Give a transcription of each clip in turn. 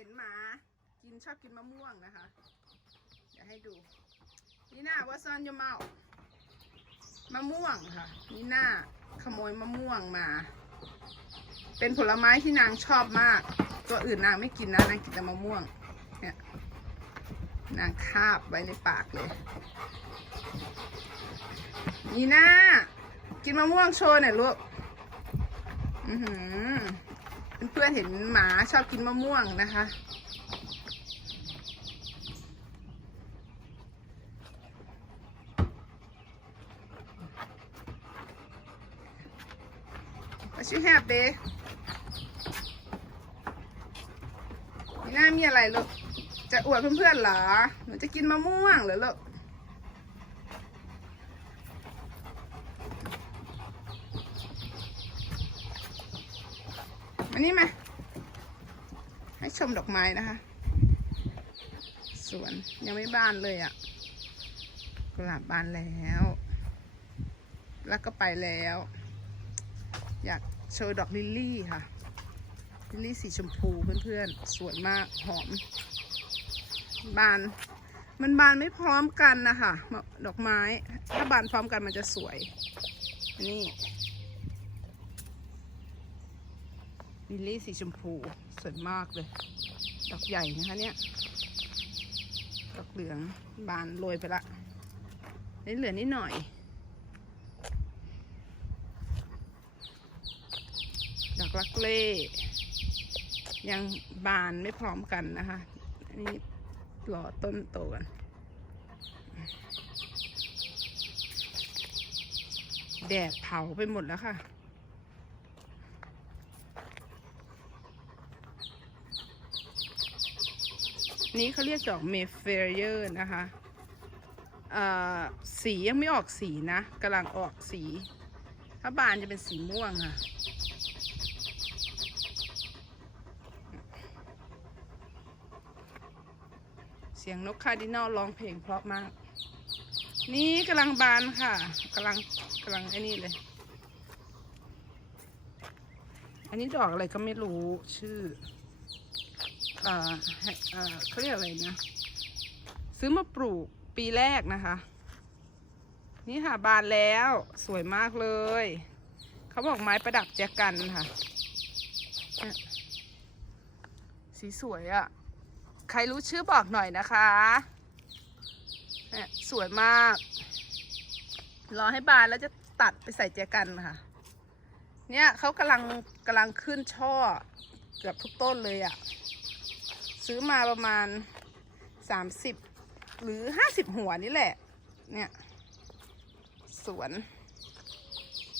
เห็นหมากินชอบกินมะม่วงนะคะ เดี๋ยวให้ดูนี่หน้าว่าซอนยมเมามะม่วงค่ะนี่หน้าขโมยมะม่วงมา เป็นผลไม้ที่นางชอบมาก ตัวอื่นนางไม่กินนะนางกินแต่มะม่วงเนี่ยนางคาบไว้ในปากเลยนี่หน้ากินมะม่วงโชว์หน่อยลูกอือหือ เพื่อนๆเห็นหมาชอบกินมะม่วงนะคะ What you have, babe? นี่น่ามีอะไรลูก จะอวดเพื่อนๆเหรอ หนูจะกินมะม่วงเหรอลูก มานี่มา ให้ชมดอกไม้นะคะ สวนยังไม่บานเลยอะ่ะกลาบบานแล้ว แล้วก็ไปแล้ว อยากโชว์ดอกลิลลี่ค่ะ ลิลลี่สีชมพูเพื่อนๆ สวยมากหอม บาน มันบานไม่พร้อมกันนะคะ ดอกไม้ ถ้าบานพร้อมกันมันจะสวย นี่ ลิลลี่สีชมพูสวยมากเลย ดอกใหญ่นะคะเนี่ย ดอกเหลืองบานโรยไปละนี่เหลือนิดหน่อย ดอกลักเล่ยังบานไม่พร้อมกันนะคะนนี้รอต้นโตกัน แดดเผาไปหมดแล้วค่ะ นี้เขาเรียกดอกเมฟเฟเยอร์นะคะสียังไม่ออกสีนะกำลังออกสี ถ้าบานจะเป็นสีม่วงค่ะ เสียงนกคาร์ดินัลร้องเพลงเพราะมาก นี่กำลังบานค่ะกำลังกำลังไอ้นี่เลย อันนี้ดอกอะไรก็ไม่รู้ชื่อ เขาเรียกอะไรนะ ซื้อมาปลูกปีแรกนะคะ นี่ค่ะบานแล้วสวยมากเลย เขาบอกไม้ประดับแจกันค่ะ สีสวยอะ่ะ ใครรู้ชื่อบอกหน่อยนะคะนี่สวยมาก รอให้บานแล้วจะตัดไปใส่แจกันค่ะ เนี่ยเขากำลังกำลังขึ้นช่อเกือบทุกต้นเลยอะ่ะ ซื้อมาประมาณสามสิบหรือห้าสิบหัวนี่แหละ เนี่ยสวน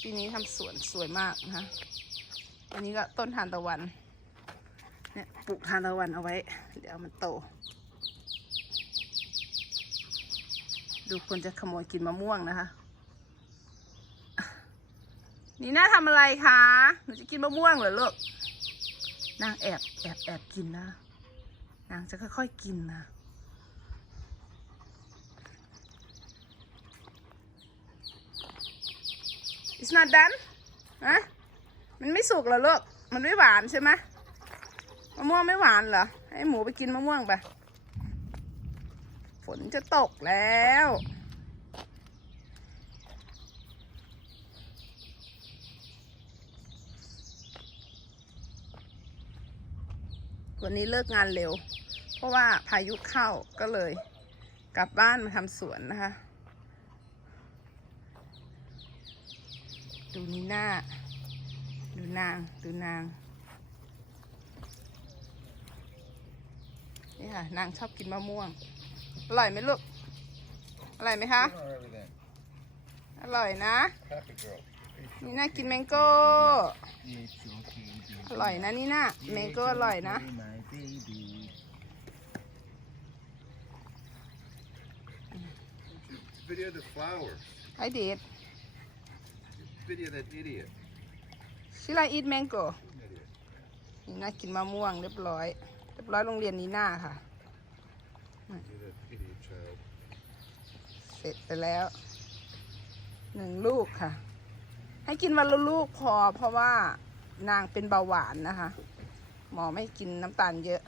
ปีนี้ทำสวนสวยมากนะคะอันนี้ก็ต้นทานตะวัน เนี่ยปลูกทานตะวันเอาไว้ เดี๋ยวมันโต ดูคนจะขโมยกินมะม่วงนะคะ นี่น่าทำอะไรคะ หนูจะกินมะม่วงเหรอลูกนางแอบแอบแอบกินนะ นางจะค่อยๆกินนะอิสนาดันฮะมันไม่สุกเหรอลูก มันไม่หวานใช่ไหมมะม่วงไม่หวานเหรอ ให้หมูไปกินมะม่วงไป ฝนจะตกแล้ว วันนี้เลิกงานเร็ว เพราะว่าพายุเข้าก็เลย กลับบ้านมาทำสวนนะคะ ดูนี่หน้า ดูนาง ดูนาง นี่ค่ะ นางชอบกินมะม่วง อร่อยไหมลูก อร่อยไหมคะ Or everything. อร่อยนะ Happy girl. นี่น่ากินแมงโก้ It's okay, baby. อร่อยนะนี่น่าแมงโก้อร่อยนะ It's okay, my baby. Video the flowers. ไอเด็ด Video that idiot. ชิลาอีทแมงโก้ Idiot. นี่น่ากินมะม่วงเรียบร้อย เรียบร้อยโรงเรียนนี้หน้าค่ะ You that idiot child. เสร็จไปแล้วหนึ่งลูกค่ะ ให้กินวันละลูกพอเพราะว่า นางเป็นเบาหวานนะคะ หมอไม่กินน้ำตาลเยอะ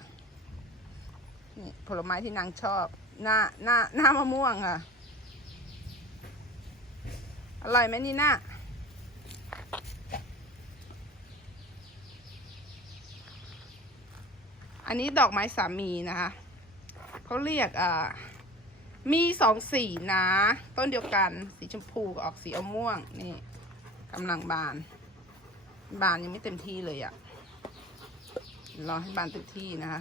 นี่ผลไม้ที่นางชอบ หน้าหน้าหน้ามะม่วงค่ะ อร่อยไหมนี่น่าอันนี้ดอกไม้สามีนะคะ เขาเรียกอ่ามีสองสีนะ ต้นเดียวกัน สีชมพูกับออกสีอมม่วง นี่กำลังบาน บานยังไม่เต็มที่เลยอะ่ะรอให้บานเต็มที่นะคะ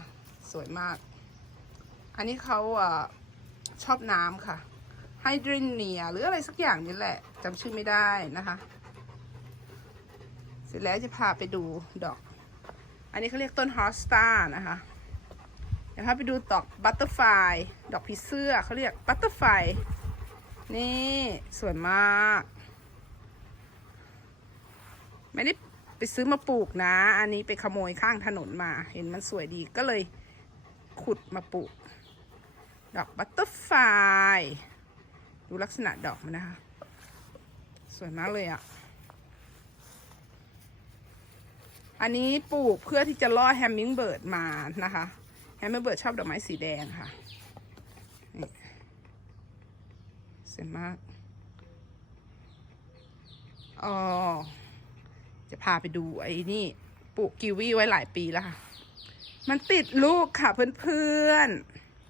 สวยมาก อันนี้เขาอชอบน้ำค่ะไฮดริเนียหรืออะไรสักอย่างนี่แหละจำชื่อไม่ได้นะคะ เสร็จแล้วจะพาไปดูดอก อันนี้เขาเรียกต้นฮอสตานะคะเดี๋ยวพาไปดูดอกบัตเตอร์ไฟดอกผีเสื้อเขาเรียกบัตเตอร์ไฟนี่สวยมาก ไม่ได้ ไปซื้อมาปลูกนะ อันนี้ไปขโมยข้างถนนมา เห็นมันสวยดีก็เลยขุดมาปลูก ดอกบัตเตอร์ไฟดูลักษณะดอกมันนะคะ สวยมากเลยอะ่ะ อันนี้ปลูกเพื่อที่จะล่อแฮมมิงเบิร์ดมานะคะ แฮมมิงเบิร์ดชอบดอกไม้สีแดงค่ะสวยมาก อ๋อ จะพาไปดูไอ้นี่ปลูกกิวีไว้หลายปีแล้วค่ะ มันติดลูกค่ะเพื่อน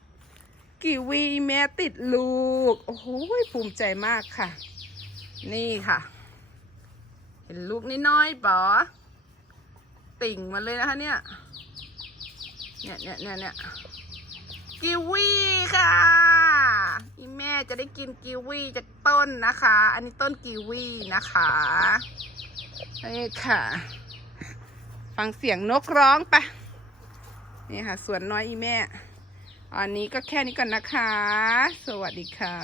ๆ กิวีแม่ติดลูก โอ้โหภูมิใจมากค่ะ นี่ค่ะ เห็นลูกน้อยๆปอติ่งมันเลยนะคะเนี่ย เนี่ยเนี่ยเนี่ยเนี่ยกิวีค่ะอีแม่จะได้กินกิวีจากต้นนะคะ อันนี้ต้นกิวีนะคะ นี่ค่ะ ฟังเสียงนกร้องปะนี่ค่ะสวนน้อยอีแม่ อันนี้ก็แค่นี้ก่อนนะคะ สวัสดีค่ะ